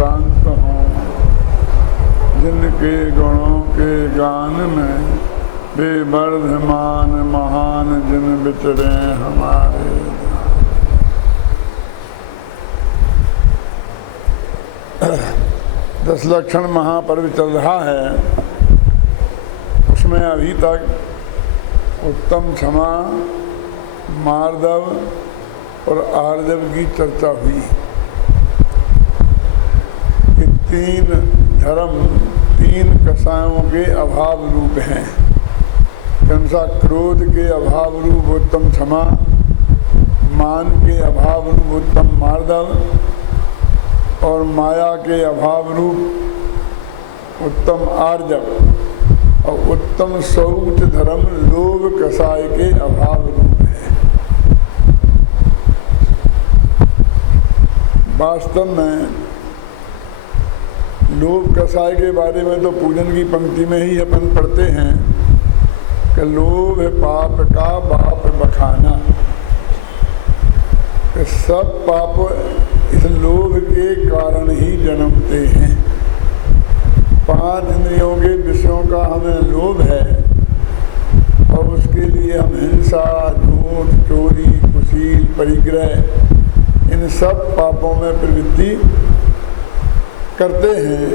शांत हों, जिनके गुणों के गान में बेवर्धमान महान जिन विचरे हमारे। 10 लक्षण महापर्व चल रहा है, उसमें अभी तक उत्तम, क्षमा, मार्दव और आर्दव की चर्चा हुई। ये 3 धर्म 3 कसायों के अभाव रूप हैं। क्रमशः क्रोध के अभाव रूप उत्तम क्षमा, मान के अभाव रूप उत्तम मार्दव और माया के अभाव रूप उत्तम आर्जव और उत्तम शौच धर्म लोभ कसाय के अभाव रूप है। वास्तव में लोभ कसाय के बारे में तो पूजन की पंक्ति में ही अपन पढ़ते हैं कि लोभ पाप का बाप बखाना, कि सब पाप इस लोभ के कारण ही जन्मते हैं। 5 इंद्रियों के विषयों का हमें लोभ है और उसके लिए हम हिंसा, झूठ, चोरी, कुशील, परिग्रह इन सब पापों में प्रवृत्ति करते हैं।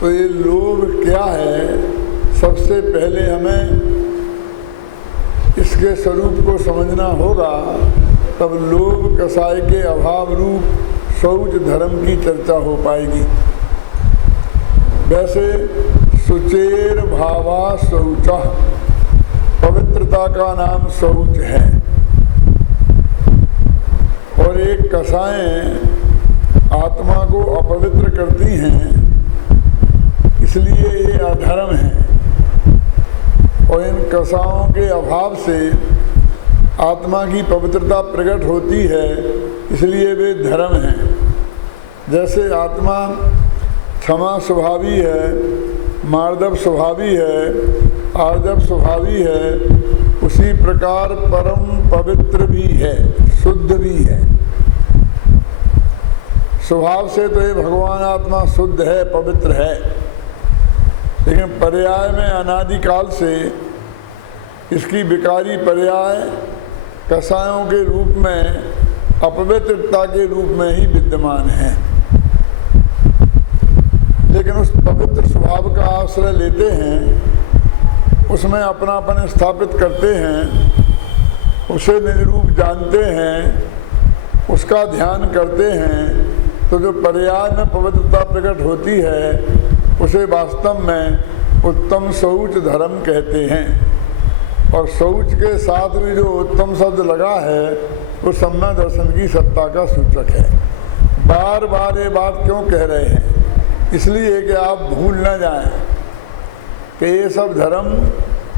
तो ये लोभ क्या है, सबसे पहले हमें इसके स्वरूप को समझना होगा, तब लोभ कसाय के अभाव रूप शौच धर्म की चर्चा हो पाएगी। वैसे सुचेर भावा शौच, पवित्रता का नाम शौच है। और एक कसाएं आत्मा को अपवित्र करती हैं, इसलिए ये अधर्म है। और इन कसाओं के अभाव से आत्मा की पवित्रता प्रकट होती है, इसलिए वे धर्म हैं। जैसे आत्मा क्षमा स्वभावी है, मार्दव स्वभावी है, आर्जव स्वभावी है, उसी प्रकार परम पवित्र भी है, शुद्ध भी है। स्वभाव से तो ये भगवान आत्मा शुद्ध है, पवित्र है, लेकिन पर्याय में अनादिकाल से इसकी विकारी पर्याय कसायों के रूप में, अपवित्रता के रूप में ही विद्यमान है। लेकिन उस पवित्र स्वभाव का आश्रय लेते हैं, उसमें अपनापन स्थापित करते हैं, उसे निज रूप जानते हैं, उसका ध्यान करते हैं, तो जो पर्याय में पवित्रता प्रकट होती है उसे वास्तव में उत्तम शौच धर्म कहते हैं। और शौच के साथ भी जो उत्तम शब्द लगा है वो सम्यक दर्शन की सत्ता का सूचक है। बार बार ये बात क्यों कह रहे हैं, इसलिए कि आप भूल न जाएं कि ये सब धर्म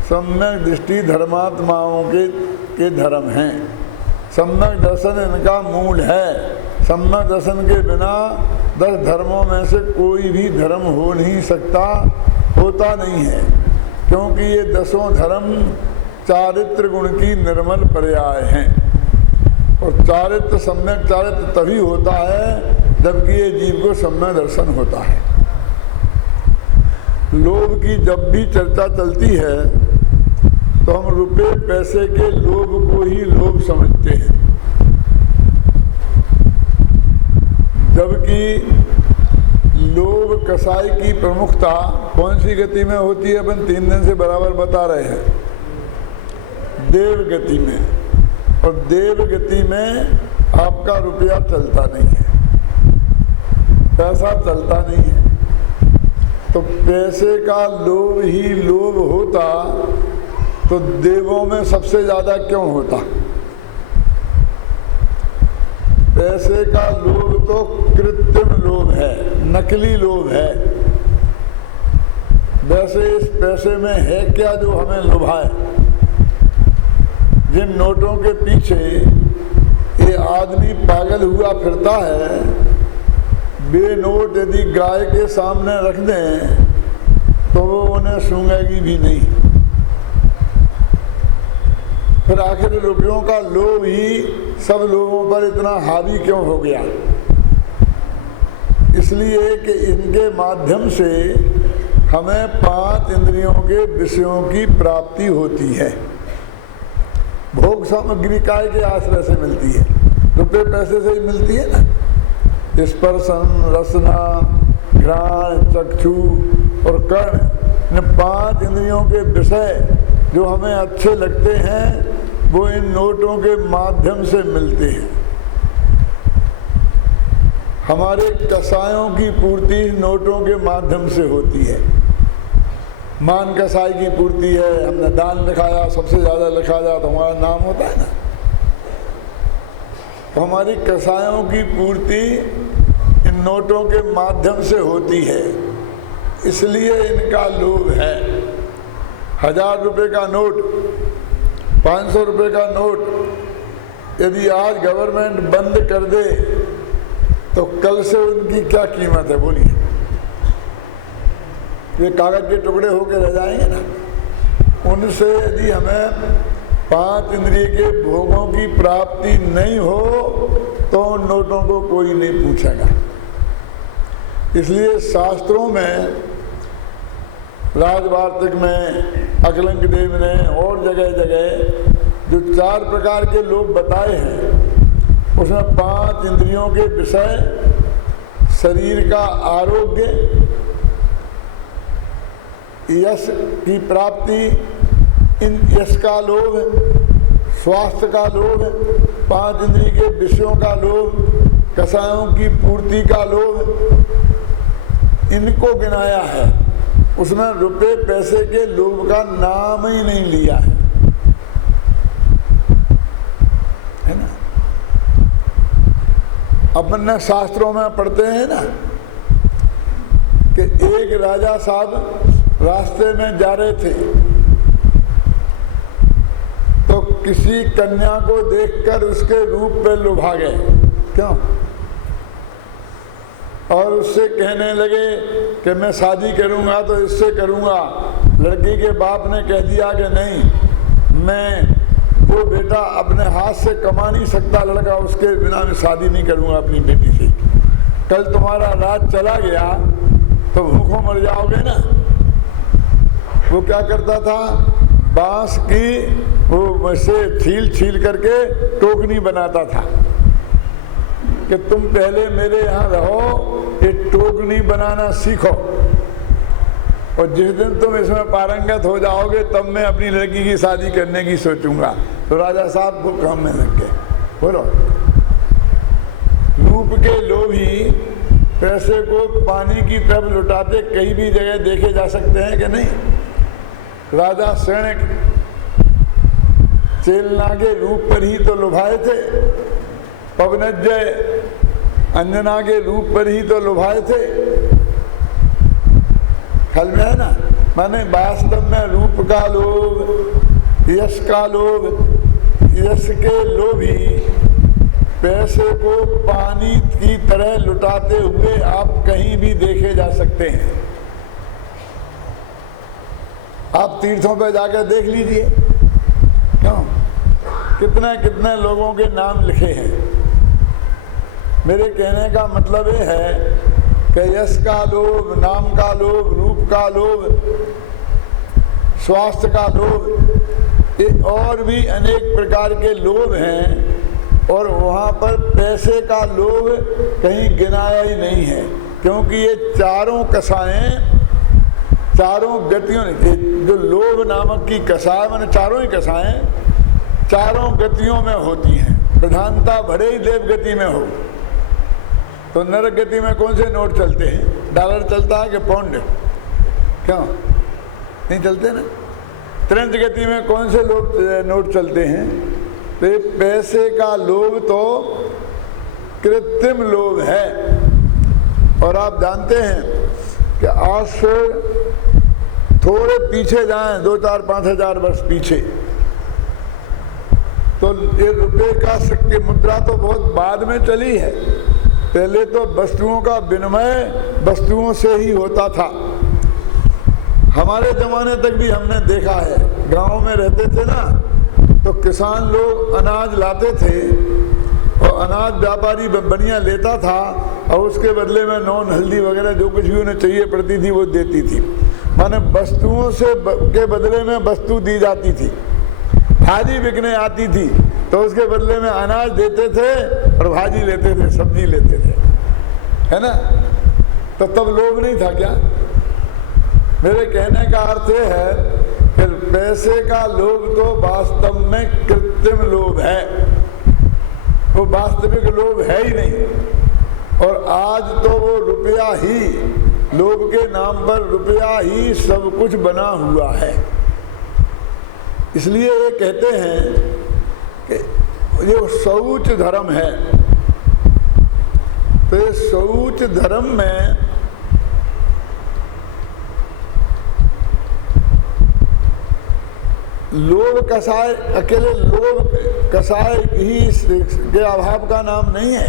सम्यक दृष्टि धर्मात्माओं के धर्म हैं। सम्यक दर्शन इनका मूल है। सम्यक दर्शन के बिना 10 धर्मों में से कोई भी धर्म हो नहीं सकता, होता नहीं है, क्योंकि ये 10 धर्म चारित्र गुण की निर्मल पर्याय हैं। और चारित्र, सम्यक चारित्र तभी होता है जबकि ये जीव को सम्यक दर्शन होता है। लोभ की जब भी चर्चा चलती है तो हम रुपए पैसे के लोभ को ही लोभ समझते हैं, जबकि लोभ कसाई की प्रमुखता कौन सी गति में होती है, अपन 3 दिन से बराबर बता रहे हैं, देव गति में। और देव गति में आपका रुपया चलता नहीं है, पैसा चलता नहीं है। तो पैसे का लोभ ही लोभ होता तो देवों में सबसे ज्यादा क्यों होता? पैसे का लोभ तो कृत्रिम लोभ है, नकली लोभ है। वैसे इस पैसे में है क्या जो हमें लुभाए? जिन नोटों के पीछे ये आदमी पागल हुआ फिरता है, वे नोट यदि गाय के सामने रख दें तो वो उन्हें सूंघेगी भी नहीं। फिर आखिर रुपयों का लोभ ही सब लोगों पर इतना हावी क्यों हो गया? इसलिए कि इनके माध्यम से हमें 5 इंद्रियों के विषयों की प्राप्ति होती है। भोग सामग्री काय के आश्रय से मिलती है, रुपये पैसे से ही मिलती है ना। स्पर्शन, रसना, घ्राण, चक्षु और कर्ण, इन 5 इंद्रियों के विषय जो हमें अच्छे लगते हैं वो इन नोटों के माध्यम से मिलते हैं। हमारे कसायों की पूर्ति नोटों के माध्यम से होती है। मान कसाई की पूर्ति है, हमने दान लिखाया, सबसे ज़्यादा लिखा जाए तो हमारा नाम होता है ना। तो हमारी कसायों की पूर्ति इन नोटों के माध्यम से होती है, इसलिए इनका लोभ है। 1000 रुपये का नोट, 500 रुपये का नोट यदि आज गवर्नमेंट बंद कर दे तो कल से उनकी क्या कीमत है बोलिए। ये कागज के टुकड़े होके रह जाएंगे ना। उनसे यदि हमें 5 इंद्रिय के भोगों की प्राप्ति नहीं हो तो उन नोटों को कोई नहीं पूछेगा। इसलिए शास्त्रों में, राजवार्तिक में, अकलंक देव ने और जगह जगह जो 4 प्रकार के लोग बताए हैं उसमें 5 इंद्रियों के विषय, शरीर का आरोग्य, यश की प्राप्ति, इन यश का लोभ, स्वास्थ्य का लोभ, 5 इंद्रिय के विषयों का लोभ, कसायों की पूर्ति का लोभ, इनको गिनाया है। उसमें रुपए पैसे के लोभ का नाम ही नहीं लिया है ना। अपन शास्त्रों में पढ़ते हैं ना कि एक राजा साहब रास्ते में जा रहे थे तो किसी कन्या को देखकर उसके रूप पे लुभा गए। क्यों? और उससे कहने लगे कि मैं शादी करूंगा तो इससे करूंगा। लड़की के बाप ने कह दिया कि नहीं, मैं वो बेटा अपने हाथ से कमा नहीं सकता लड़का, उसके बिना मैं शादी नहीं करूंगा अपनी बेटी से। कल तुम्हारा राज चला गया तो भूखों मर जाओगे ना। वो क्या करता था, बांस की वो से छील करके टोकनी बनाता था कि तुम पहले मेरे यहाँ रहो, ये टोकनी बनाना सीखो, और जिस दिन तुम इसमें पारंगत हो जाओगे तब मैं अपनी लड़की की शादी करने की सोचूंगा। तो राजा साहब को काम में लग गए। बोलो, रूप के लोभी पैसे को पानी की तरफ लुटाते कहीं भी जगह देखे जा सकते हैं कि नहीं। राजा सैनिक चेलना के रूप पर ही तो लुभाए थे, पवनजय अंजना के रूप पर ही तो लुभाए थे। ख्याल में है ना। माने वास्तव में रूप का लोभ, यश का लोभ, यश के लोभी पैसे को पानी की तरह लुटाते हुए आप कहीं भी देखे जा सकते हैं। आप तीर्थों पर जाकर देख लीजिए, क्यों कितने कितने लोगों के नाम लिखे हैं। मेरे कहने का मतलब ये है कि यश का लोभ, नाम का लोभ, रूप का लोभ, स्वास्थ्य का लोभ, ये और भी अनेक प्रकार के लोभ हैं, और वहाँ पर पैसे का लोभ कहीं गिनाया ही नहीं है। क्योंकि ये चारों कसाएं, चारों गतियों, जो लोभ नामक की कसाय, माने चारों ही कसाएं चारों गतियों में होती हैं। प्रधानता भले ही देव गति में हो तो नरक गति में कौन से नोट चलते हैं? डॉलर चलता है कि पाउंड? क्यों नहीं चलते ना। त्रिंच गति में कौन से नोट चलते हैं? तो पैसे का लोभ तो कृत्रिम लोभ है। और आप जानते हैं कि आज से थोड़े पीछे जाएं, 2-4-5 वर्ष पीछे, तो ये रुपए का सिक्के मुद्रा तो बहुत बाद में चली है। पहले तो वस्तुओं का विनिमय वस्तुओं से ही होता था। हमारे जमाने तक भी हमने देखा है, गांव में रहते थे ना, तो किसान लोग अनाज लाते थे, और अनाज व्यापारी बनिया लेता था और उसके बदले में नॉन हल्दी वगैरह जो कुछ भी उन्हें चाहिए पड़ती थी वो देती थी। माने वस्तुओं से के बदले में वस्तु दी जाती थी। भाजी बिकने आती थी तो उसके बदले में अनाज देते थे और भाजी लेते थे, सब्जी लेते थे, है ना। तो तब लोभ नहीं था क्या? मेरे कहने का अर्थ ये है कि पैसे का लोभ तो वास्तव में कृत्रिम लोभ है, वो वास्तविक लोभ है ही नहीं। और आज तो वो रुपया ही, लोभ के नाम पर रुपया ही सब कुछ बना हुआ है। इसलिए ये कहते हैं कि ये शौच धर्म है। तो ये शौच धर्म में लोभ कसाय, अकेले लोभ कसाय ही के अभाव का नाम नहीं है,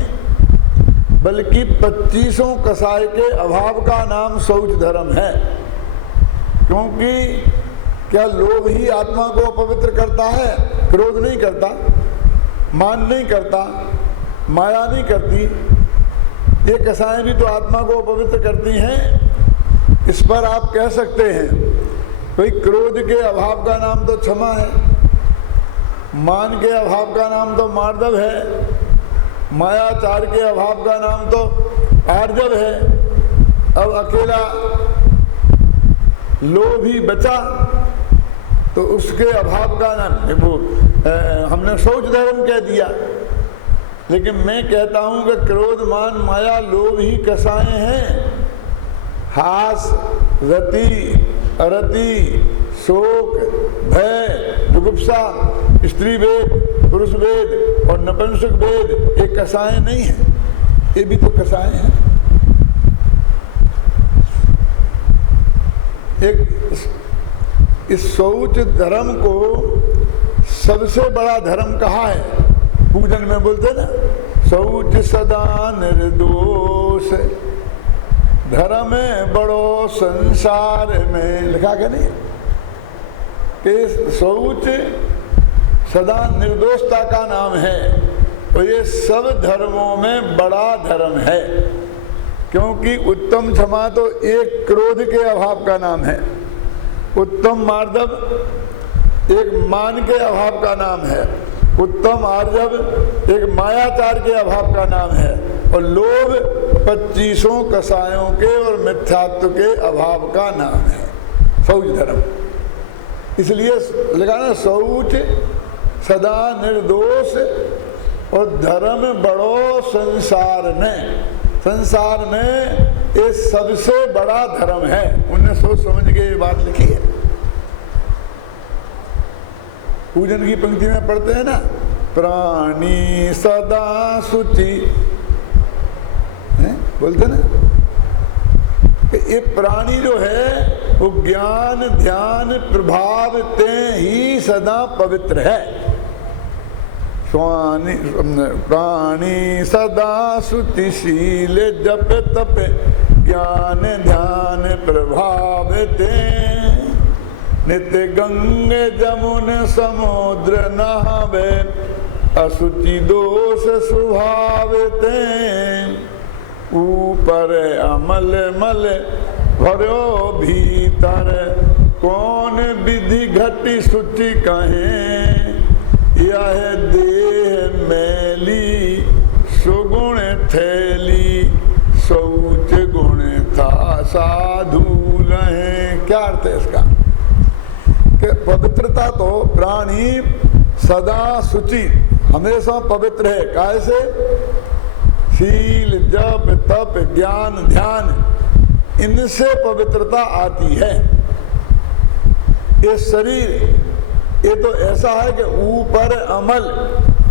बल्कि 25 कसाय के अभाव का नाम शौच धर्म है। क्योंकि क्या लोभ ही आत्मा को अपवित्र करता है? क्रोध नहीं करता, मान नहीं करता, माया नहीं करती। ये कसाएं भी तो आत्मा को अपवित्र करती हैं। इस पर आप कह सकते हैं कोई क्रोध के अभाव का नाम तो क्षमा है, मान के अभाव का नाम तो मार्दव है, मायाचार के अभाव का नाम तो आर्जव है। अब अकेला लोभ ही बचा तो उसके अभाव का नाम वो हमने शौच धर्म कह दिया। लेकिन मैं कहता हूं कि क्रोध, मान, माया, लोभ ही कसाएं हैं। हास, रति, अरति, शोक, भय, जुगुप्सा, स्त्री वेद, पुरुष वेद और नपुंसक वेद ये कसाएं नहीं है, ये भी तो कसाएं हैं। इस शौच धर्म को सबसे बड़ा धर्म कहा है? पूजन में बोलते ना, शौच सदा निर्दोष धर्म बड़ो संसार में, लिखा क्या नहीं कि शौच सदा निर्दोषता का नाम है। तो ये सब धर्मों में बड़ा धर्म है, क्योंकि उत्तम क्षमा तो एक क्रोध के अभाव का नाम है, उत्तम मार्दव एक मान के अभाव का नाम है, उत्तम आर्जव एक मायाचार के अभाव का नाम है, और लोभ 25 कसायों के और मिथ्यात्व के अभाव का नाम है शौच धर्म। इसलिए लिखा ना, शौच सदा निर्दोष और धर्म बड़ो संसार में। संसार में ये सबसे बड़ा धर्म है। उन्हें सोच समझ के ये बात लिखी है। पूजन की पंक्ति में पढ़ते हैं ना, प्राणी सदा शुचि, बोलते ना, ये प्राणी जो है वो ज्ञान ध्यान प्रभाव ते ही सदा पवित्र है। स्वानी प्राणी सदा शुचिशील जप तप ज्ञान ध्यान प्रभाव ते नित्य गंगे जमुन समुद्र नहावे अशुचि दोष स्वभाव ते ऊपर अमल मल भरो भीतर कौन विधि घटी शुचि कहें यह देह मैली सुगुण थैली शौच गुण था साधु लहे। क्या अर्थ है इसका? कि पवित्रता तो प्राणी सदा शुचि हमेशा पवित्र है। कैसे? शील जप तप ज्ञान ध्यान, इनसे पवित्रता आती है। ये शरीर ये तो ऐसा है कि ऊपर अमल,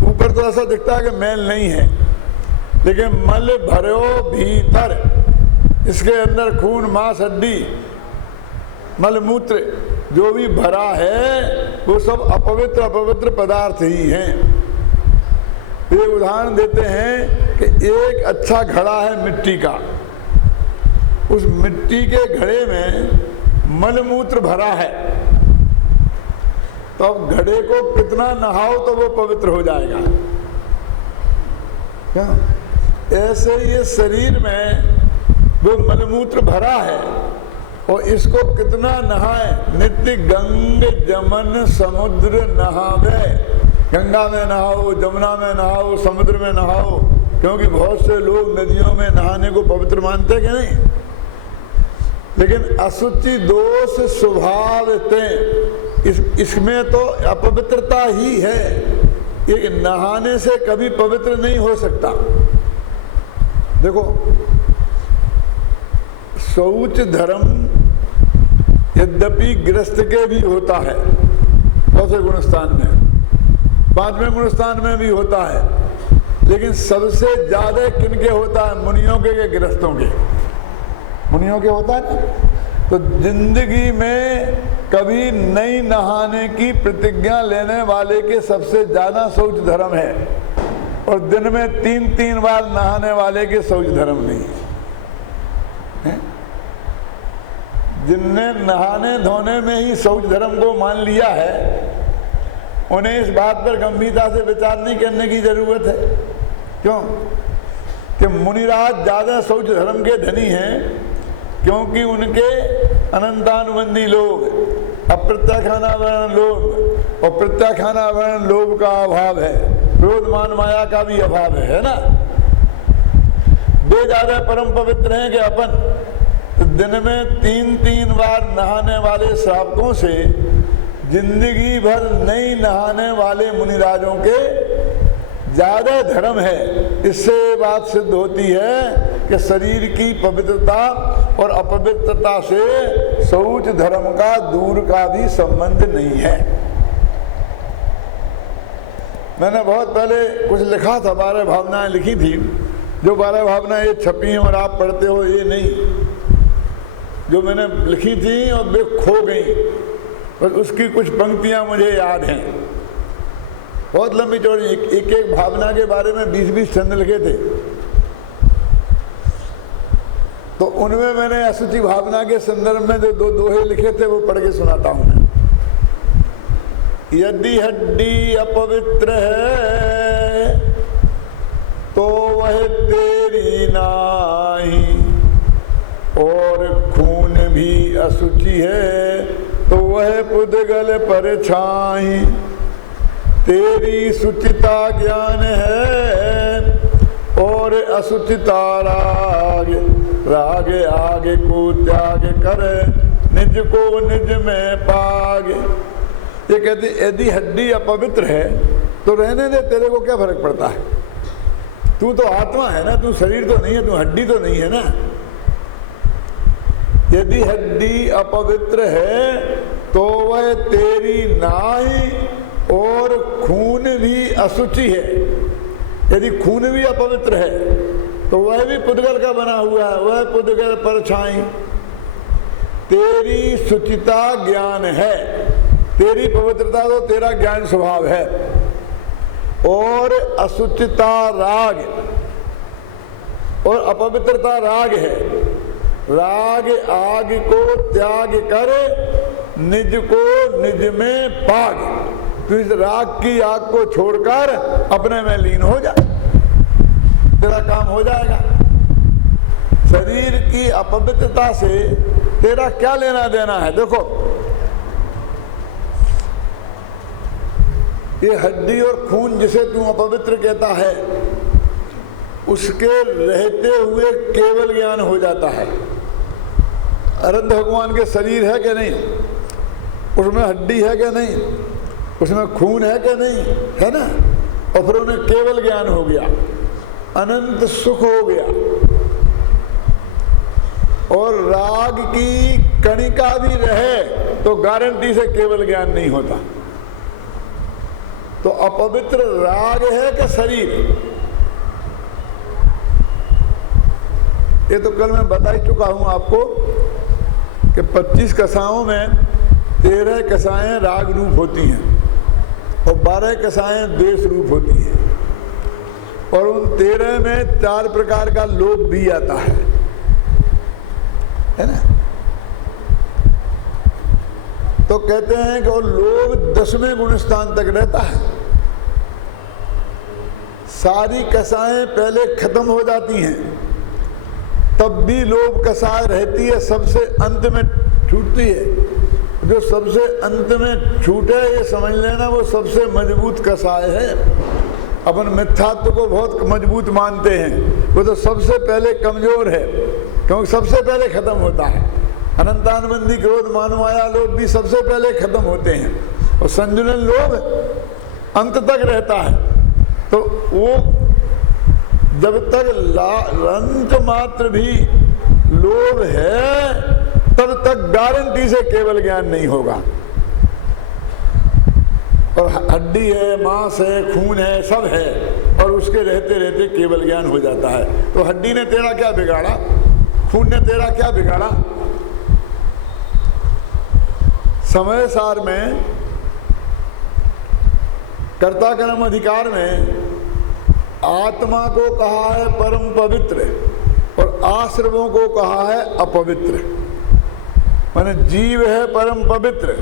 ऊपर तो ऐसा दिखता है कि मैल नहीं है, लेकिन मल भरो भीतर, इसके अंदर खून मांस हड्डी मल मूत्र जो भी भरा है वो सब अपवित्र अपवित्र पदार्थ ही हैं। ये उदाहरण देते हैं कि एक अच्छा घड़ा है मिट्टी का, उस मिट्टी के घड़े में मल मूत्र भरा है, तो अब घड़े को कितना नहाओ तो वो पवित्र हो जाएगा। क्या? ऐसे ये शरीर में वो मलमूत्र भरा है और इसको कितना नहाए। नित्य गंग जमन समुद्र नहावे, गंगा में नहाओ, जमुना में नहाओ, समुद्र में नहाओ, क्योंकि बहुत से लोग नदियों में नहाने को पवित्र मानते हैं कि नहीं। लेकिन अशुचि दोष स्वभाव इसमें तो अपवित्रता ही है, ये नहाने से कभी पवित्र नहीं हो सकता। देखो, शौच धर्म यद्यपि गृहस्थ के भी होता है, चौथे गुणस्थान में, 5वें गुणस्थान में भी होता है, लेकिन सबसे ज्यादा किनके होता है? मुनियों के गृहस्थों के। मुनियों के होता है ना। तो जिंदगी में कभी नहीं नहाने की प्रतिज्ञा लेने वाले के सबसे ज्यादा शौच धर्म है, और दिन में 3-3 बार नहाने वाले के शौच धर्म नहीं है। जिनने नहाने धोने में ही शौच धर्म को मान लिया है, उन्हें इस बात पर गंभीरता से विचार नहीं करने की जरूरत है। क्यों? कि मुनिराज ज्यादा शौच धर्म के धनी हैं, क्योंकि उनके अनंतानुबंधी लोग, अप्रत्याख्यानावरण लोग, और प्रत्याख्यानावरण लोभ का अभाव है, क्रोध मान माया का भी अभाव है ना। वे ज्यादा परम पवित्र हैं कि अपन। तो दिन में 3-3 बार नहाने वाले श्रावकों से जिंदगी भर नहीं नहाने वाले मुनिराजों के ज्यादा धर्म है। इससे बात सिद्ध होती है कि शरीर की पवित्रता और अपवित्रता से शौच धर्म का दूर का भी संबंध नहीं है। मैंने बहुत पहले कुछ लिखा था, 12 भावनाएं लिखी थी। जो 12 भावनाएं ये छपी हैं और आप पढ़ते हो, ये नहीं, जो मैंने लिखी थी और वे खो गई, बस उसकी कुछ पंक्तियां मुझे याद हैं। बहुत लंबी चौड़ी, एक भावना के बारे में 20-20 छंद लिखे थे। तो उनमें मैंने अशुचि भावना के संदर्भ में जो 2 दोहे लिखे थे वो पढ़ के सुनाता हूं। यदि हड्डी अपवित्र है तो वह तेरी नाही, और खून भी अशुचि है तो वह पुद्गल पर छाई। तेरी शुचिता ज्ञान है और अशुचिता राग, राग आगे को त्याग कर निज को निज में पाग। ये कहते यदि हड्डी अपवित्र है तो रहने दे, तेरे को क्या फर्क पड़ता है? तू तो आत्मा है ना, तू शरीर तो नहीं है, तू हड्डी तो नहीं है ना। यदि हड्डी अपवित्र है तो वह तेरी नाही, और खून भी अशुचि है। यदि खून भी अपवित्र है तो वह भी पुद्गल का बना हुआ है, वह पुद्गल पर छाई। तेरी शुचिता ज्ञान है, तेरी पवित्रता तो तेरा ज्ञान स्वभाव है, और अशुचिता राग, और अपवित्रता राग है। राग आग को त्याग कर निज को निज में पाग। तो इस राग की आग को छोड़कर अपने में लीन हो जा, तेरा काम हो जाएगा। शरीर की अपवित्रता से तेरा क्या लेना देना है? देखो, ये हड्डी और खून जिसे तू अपवित्र कहता है, उसके रहते हुए केवल ज्ञान हो जाता है। अनंत भगवान के शरीर है कि नहीं, उसमें हड्डी है कि नहीं, उसमें खून है कि नहीं, है ना। और फिर उन्हें केवल ज्ञान हो गया, अनंत सुख हो गया। और राग की कणिका भी रहे तो गारंटी से केवल ज्ञान नहीं होता। तो अपवित्र राग है कि शरीर? ये तो कल मैं बता ही चुका हूं आपको कि 25 कसाओं में 13 कसाएं राग रूप होती हैं और 12 कसाएं द्वेष रूप होती हैं। और उन 13 में 4 प्रकार का लोभ भी आता है ना। तो कहते हैं कि वो लोभ 10वें गुण स्थान तक रहता है। सारी कसाएं पहले खत्म हो जाती हैं, तब भी लोभ कसाय रहती है, सबसे अंत में छूटती है। जो सबसे अंत में छूटे ये समझ लेना वो सबसे मजबूत कसाय है। अपन मिथ्यात्व को बहुत मजबूत मानते हैं, वो तो सबसे पहले कमजोर है, क्योंकि सबसे पहले खत्म होता है। अनंतानुबंधी क्रोध मान माया लोभ भी सबसे पहले खत्म होते हैं, और संजुलन लोभ अंत तक रहता है। तो वो जब तक अंत मात्र भी लोभ है, तब तक गारंटी से केवल ज्ञान नहीं होगा। और हड्डी है, मांस है, खून है, सब है, और उसके रहते रहते केवल ज्ञान हो जाता है। तो हड्डी ने तेरा क्या बिगाड़ा, खून ने तेरा क्या बिगाड़ा। समय सार में कर्ता कर्म अधिकार में आत्मा को कहा है परम पवित्र, और आश्रमों को कहा है अपवित्र। माने जीव है परम पवित्र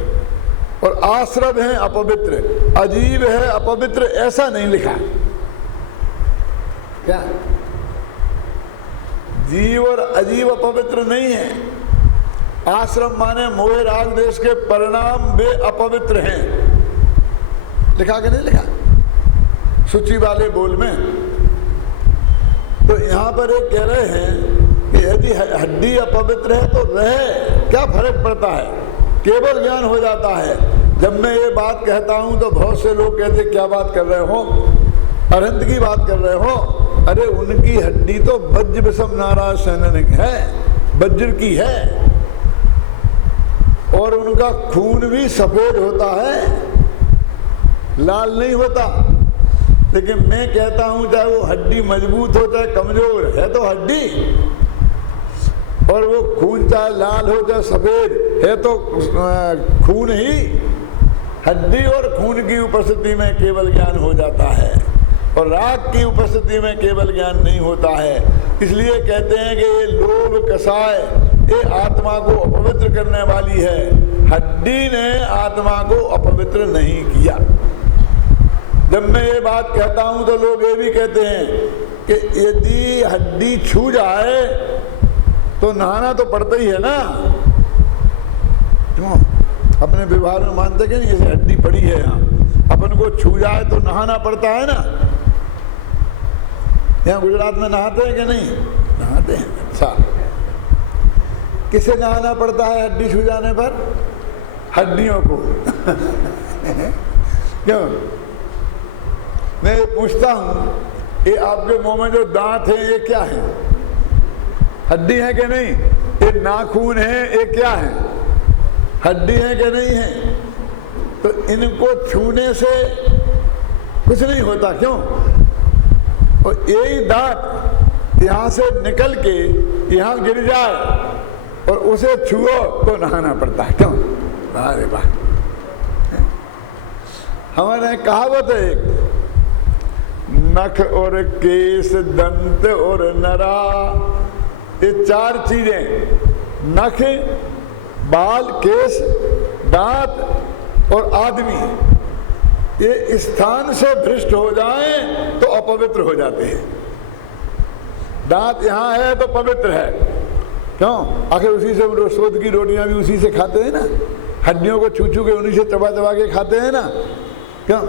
और आश्रम है अपवित्र, अजीव है अपवित्र, ऐसा नहीं लिखा। क्या जीव और अजीव अपवित्र नहीं है। आश्रम माने मोह राग देश के परिणाम वे अपवित्र हैं। लिखा कि नहीं लिखा सूची वाले बोल में? तो यहां पर एक कह रहे हैं कि यदि हड्डी अपवित्र है तो रहे क्या फर्क पड़ता है, केवल ज्ञान हो जाता है। जब मैं ये बात कहता हूं तो बहुत से लोग कहते क्या बात कर रहे हो, अरहंत की बात कर रहे हो। अरे उनकी हड्डी तो वज्र विषम नाराज सैनिक है, वज्र की है, और उनका खून भी सफेद होता है, लाल नहीं होता। लेकिन मैं कहता हूं चाहे वो हड्डी मजबूत हो चाहे कमजोर, है तो हड्डी, और वो खून चाहे लाल हो चाहे सफेद, है तो खून ही। हड्डी और खून की उपस्थिति में केवल ज्ञान हो जाता है, और राग की उपस्थिति में केवल ज्ञान नहीं होता है। इसलिए कहते हैं कि ये लोभ कसाय ये आत्मा को अपवित्र करने वाली है। हड्डी ने आत्मा को अपवित्र नहीं किया। जब मैं ये बात कहता हूं तो लोग ये भी कहते हैं कि यदि हड्डी छू जाए तो नहाना तो पड़ता ही है ना। क्यों? अपने व्यवहार में मानते कि नहीं, जैसे हड्डी पड़ी है यहाँ, अपन को छू जाए तो नहाना पड़ता है ना। यहाँ गुजरात में नहाते हैं कि नहीं? नहाते हैं। अच्छा, किसे नहाना पड़ता है हड्डी छू जाने पर? हड्डियों को। क्यों? मैं पूछता हूं ये आपके मुंह में जो दांत है ये क्या है? हड्डी है कि नहीं? ये नाखून है ये क्या है? हड्डी है कि नहीं है? तो इनको छूने से कुछ नहीं होता। क्यों? और यही दांत यहां से निकल के यहां गिर जाए और उसे छुओ तो नहाना पड़ता है। क्यों? अरे वाह, हमारे कहावत है एक, नख और केस दंत और नरा, ये चार चीजें, नख, बाल, केस, दांत और आदमी, ये स्थान से भ्रष्ट हो जाएं तो अपवित्र हो जाते हैं। दांत यहां है तो पवित्र है। क्यों? आखिर उसी से रोज की रोटियां भी उसी से खाते हैं ना, हड्डियों को छू छू के उन्हीं से चबा चबा के खाते हैं ना। क्यों?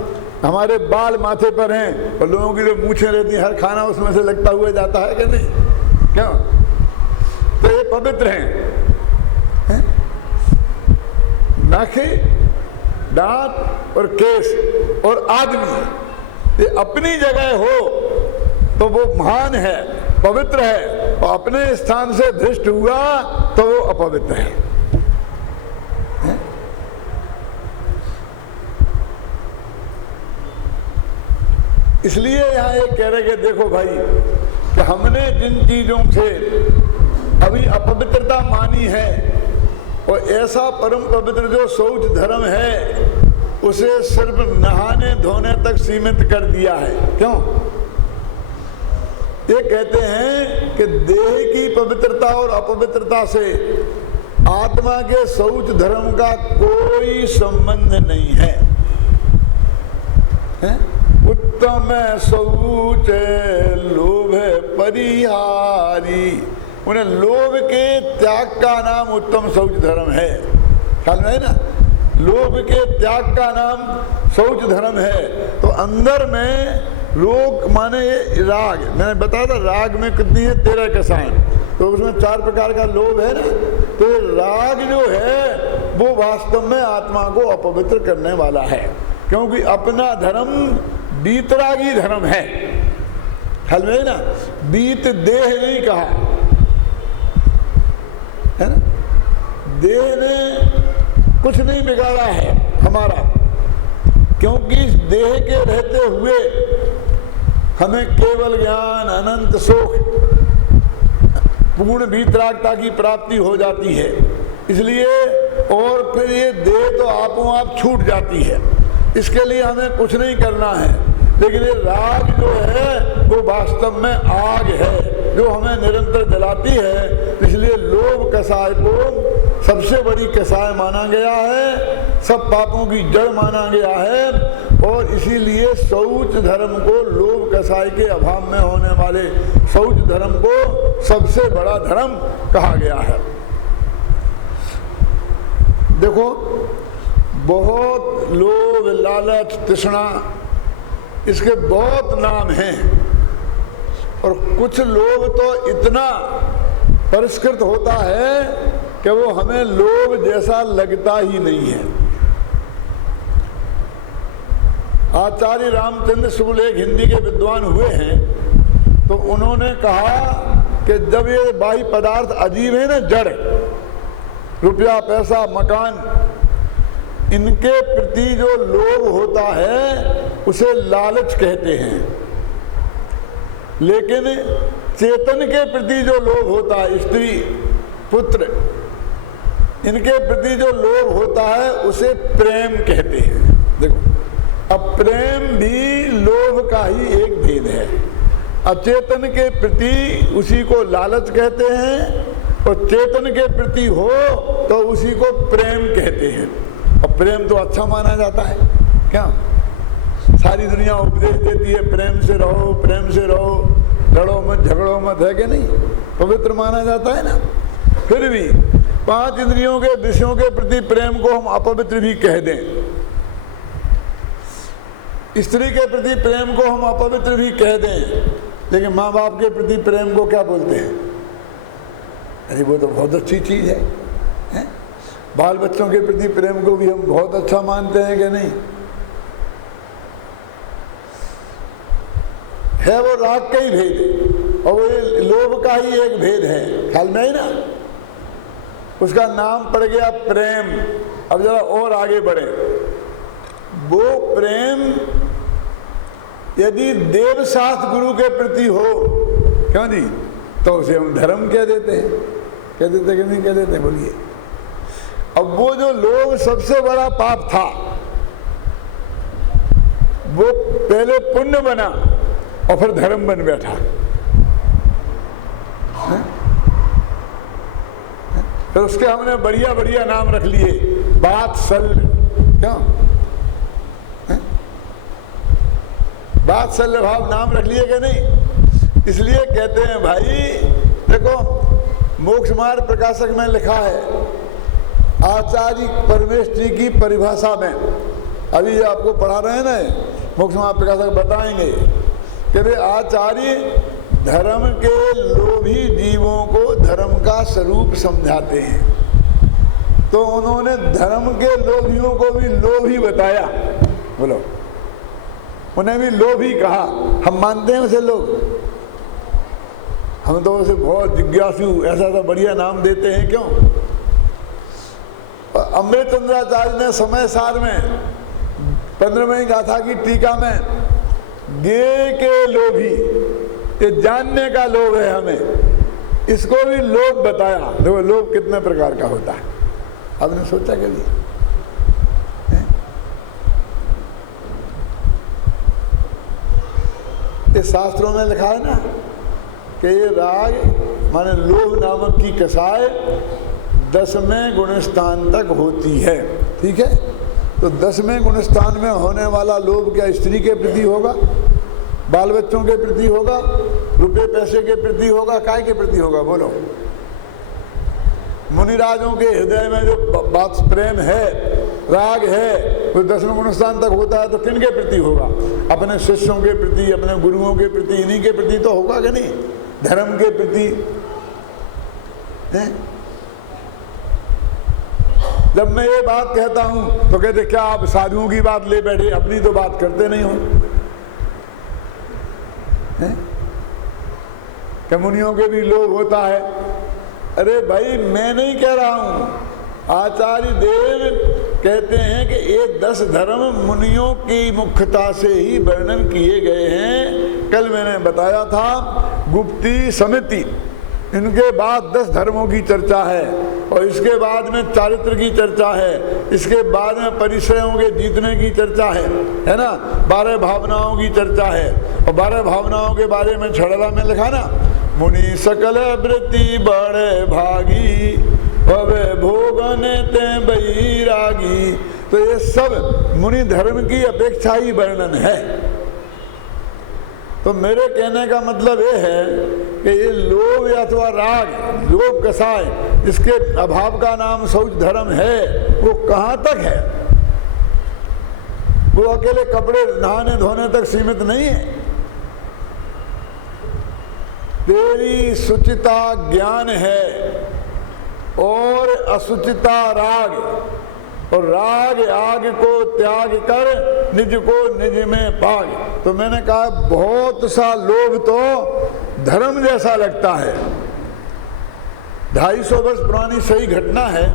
हमारे बाल माथे पर हैं और लोगों की जो मूछें रहती हैं, हर खाना उसमें से लगता हुआ जाता है कि नहीं? क्यों? तो ये पवित्र हैं। नख, दांत और केस और आदमी, ये अपनी जगह हो तो वो महान है, पवित्र है, और अपने स्थान से भ्रष्ट हुआ तो वो अपवित्र है। इसलिए यहां एक कह रहे कि देखो भाई कि हमने जिन चीजों से अभी अपवित्रता मानी है और ऐसा परम पवित्र जो शौच धर्म है उसे सिर्फ नहाने धोने तक सीमित कर दिया है। क्यों? ये कहते हैं कि देह की पवित्रता और अपवित्रता से आत्मा के शौच धर्म का कोई संबंध नहीं है, है? उत्तम शौच लोभ परिहारी। उन्हें लोभ के त्याग का नाम उत्तम शौच धर्म है। ख्याल में है ना, लोभ के त्याग का नाम शौच धर्म है। तो अंदर में लोग माने ये राग, मैंने बताया था राग में कितनी है 13 कसाएं, तो उसमें 4 प्रकार का लोभ है ना। तो राग जो है वो वास्तव में आत्मा को अपवित्र करने वाला है, क्योंकि अपना धर्म बीतरागी धर्म है। ख्याल में है ना, बीत देह नहीं कहा है ना, देह ने कुछ नहीं बिगाड़ा है हमारा, क्योंकि इस देह के रहते हुए हमें केवल ज्ञान, अनंत सुख, पूर्ण वीतरागता की प्राप्ति हो जाती है। इसलिए और फिर ये देह तो आपो आप छूट जाती है, इसके लिए हमें कुछ नहीं करना है। लेकिन ये राग जो है वो वास्तव में आग है जो हमें निरंतर जलाती है। इसलिए लोभ कसाय को सबसे बड़ी कसाय माना गया है, सब पापों की जड़ माना गया है। और इसीलिए शौच धर्म को लोभ कसाय के अभाव में होने वाले शौच धर्म को सबसे बड़ा धर्म कहा गया है। देखो, बहुत लोभ, लालच, तृष्णा, इसके बहुत नाम हैं। और कुछ लोभ तो इतना परिष्कृत होता है कि वो हमें लोभ जैसा लगता ही नहीं है। आचार्य रामचंद्र शुक्ल एक हिंदी के विद्वान हुए हैं, तो उन्होंने कहा कि जब ये बाह्य पदार्थ अजीब है ना, जड़, रुपया, पैसा, मकान, इनके प्रति जो लोभ होता है उसे लालच कहते हैं। लेकिन चेतन के प्रति जो लोभ होता है, स्त्री, पुत्र, इनके प्रति जो लोभ होता है उसे प्रेम कहते हैं। देखो, अब प्रेम भी लोभ का ही एक भेद है। अचेतन के प्रति उसी को लालच कहते हैं, और चेतन के प्रति हो तो उसी को प्रेम कहते हैं। और प्रेम तो अच्छा माना जाता है, क्या सारी दुनिया उपदेश देती है प्रेम से रहो, प्रेम से रहो, लड़ो मत, झगड़ो मत, है कि नहीं, पवित्र माना जाता है ना। फिर भी 5 इंद्रियों के विषयों के प्रति प्रेम को हम अपवित्र भी कह दें, स्त्री के प्रति प्रेम को हम अपवित्र भी कह दें, लेकिन माँ बाप के प्रति प्रेम को क्या बोलते हैं? अरे वो तो बहुत अच्छी चीज है? बाल बच्चों के प्रति प्रेम को भी हम बहुत अच्छा मानते हैं कि नहीं? है वो राग का ही भेद, और वो लोभ का ही एक भेद है। ख्याल में है ना, उसका नाम पड़ गया प्रेम। अब जरा और आगे बढ़े, वो प्रेम यदि देवशास्त्र गुरु के प्रति हो, क्यों नहीं, तो उसे हम धर्म कह देते हैं। कह देते कि नहीं कह देते? बोलिए। अब वो जो लोभ सबसे बड़ा पाप था, वो पहले पुण्य बना और फिर धर्म बन बैठा। फिर उसके हमने बढ़िया बढ़िया नाम रख लिए, वात्सल्य, क्या वात्सल्य भाव नाम रख लिए कि नहीं? इसलिए कहते हैं भाई, देखो मोक्ष मार्ग प्रकाशक में लिखा है, आचार्य परमेष्ठी की परिभाषा में, अभी ये आपको पढ़ा रहे हैं ना, मोक्ष मार्ग प्रकाशक बताएंगे कि वे आचार्य धर्म के लोभी जीवों को धर्म का स्वरूप समझाते हैं। तो उन्होंने धर्म के लोभियों को भी लोभी बताया। बोलो, उन्हें भी लोभी कहा। हम मानते हैं उसे लोग? हम तो उसे बहुत जिज्ञासु, ऐसा तो बढ़िया नाम देते हैं, क्यों? अमृतचंद्राचार्य ने समय सार में 15वीं गाथा की टीका में गे के लोभी, ये जानने का लोभ है हमें, इसको भी लोभ बताया। देखो लोभ कितने प्रकार का होता है, आपने सोचा के लिए? ये शास्त्रों में लिखा है ना कि ये राग माने लोभ नामक की कसाय 10वें गुणस्थान तक होती है। ठीक है, तो 10वें गुणस्थान में होने वाला लोभ क्या स्त्री के प्रति होगा? बाल बच्चों के प्रति होगा, रुपए पैसे के प्रति होगा, काय के प्रति होगा बोलो? मुनिराजों के हृदय में जो बात प्रेम है, राग है, वो दसवें गुणस्थान तक होता है तो किन के प्रति होगा? अपने शिष्यों के प्रति, अपने गुरुओं के प्रति, इन्हीं के प्रति तो होगा कि नहीं? धर्म के प्रति है? जब मैं ये बात कहता हूं तो कहते क्या आप साधुओं की बात ले बैठे, अपनी तो बात करते नहीं हो? क्या मुनियों के भी लोभ होता है? अरे भाई मैं नहीं कह रहा हूं, आचार्य देव कहते हैं कि ये 10 धर्म मुनियों की मुख्यता से ही वर्णन किए गए हैं। कल मैंने बताया था गुप्ती समिति, इनके बाद 10 धर्मों की चर्चा है और इसके बाद में चारित्र की चर्चा है, इसके बाद में परिचयों के जीतने की चर्चा है ना, 12 भावनाओं की चर्चा है और 12 भावनाओं के बारे में छड़ला में लिखा ना, मुनि सकल वृत्ति बड़े भागी अवे भोगने ते बैरागी। तो ये सब मुनि धर्म की अपेक्षा ही वर्णन है। तो मेरे कहने का मतलब ये है कि ये लोभ अथवा राग, लोभ कसाय, इसके अभाव का नाम शौच धर्म है, वो कहाँ तक है? वो अकेले कपड़े नहाने धोने तक सीमित नहीं है। तेरी सुचिता ज्ञान है और असुचिता राग, और राग आग को त्याग कर निज को निज में पाग। तो मैंने कहा बहुत सा लोभ तो धर्म जैसा लगता है। 250 वर्ष पुरानी सही घटना है।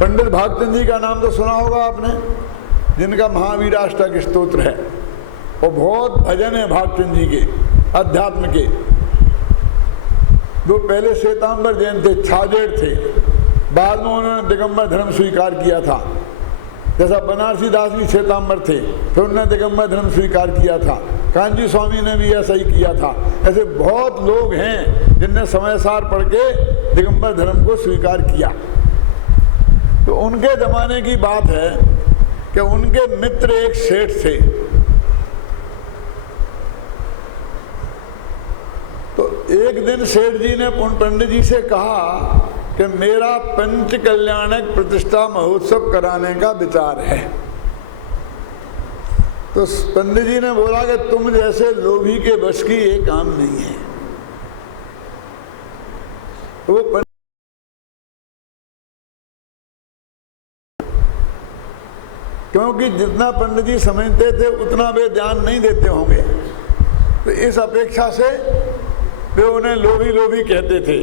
पंडित भागचंद जी का नाम तो सुना होगा आपने, जिनका महावीराष्टक स्तोत्र है और बहुत भजन है भागचंद जी के अध्यात्म के। जो पहले श्वेतांबर जैन थे, छाजेड़ थे, बाद में उन्होंने दिगंबर धर्म स्वीकार किया था। जैसा बनारसी दास भी श्वेतांबर थे, फिर उन्होंने दिगंबर धर्म स्वीकार किया था। कांजी स्वामी ने भी ऐसा ही किया था। ऐसे बहुत लोग हैं जिनने समय सार पढ़ के दिगंबर धर्म को स्वीकार किया। तो उनके जमाने की बात है कि उनके मित्र एक सेठ थे। तो एक दिन सेठ जी ने पंडित जी से कहा कि मेरा पंच कल्याणक प्रतिष्ठा महोत्सव कराने का विचार है। तो पंडित जी ने बोला कि तुम जैसे लोभी के बस की ये काम नहीं है। तो वो क्योंकि जितना पंडित जी समझते थे उतना वे ध्यान नहीं देते होंगे, तो इस अपेक्षा से वे उन्हें लोभी लोभी कहते थे।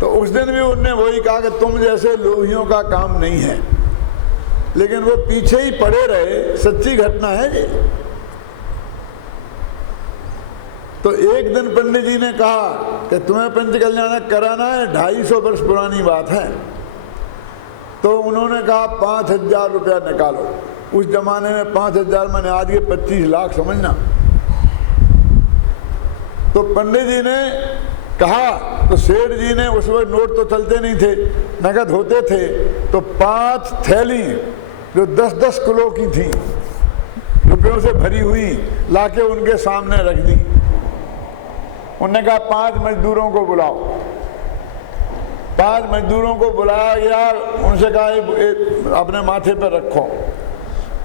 तो उस दिन भी उन्होंने वही कहा कि तुम जैसे लोभियों का काम नहीं है, लेकिन वो पीछे ही पड़े रहे। सच्ची घटना है ये। तो एक दिन पंडित जी ने कहा कि तुम्हें पंच कल्याणक कराना है, 250 वर्ष पुरानी बात है। तो उन्होंने कहा 5000 रुपया निकालो। उस जमाने में 5000 मैंने आज के 25 लाख समझना। तो पंडित जी ने कहा, तो सेठ जी ने, उस वक्त नोट तो चलते नहीं थे, नगद होते थे, तो 5 थैली जो 10-10 किलो की थी, रुपयों से भरी हुई, लाके उनके सामने रख दी। उन्होंने कहा 5 मजदूरों को बुलाओ। 5 मजदूरों को बुलाया गया, उनसे कहा अपने माथे पर रखो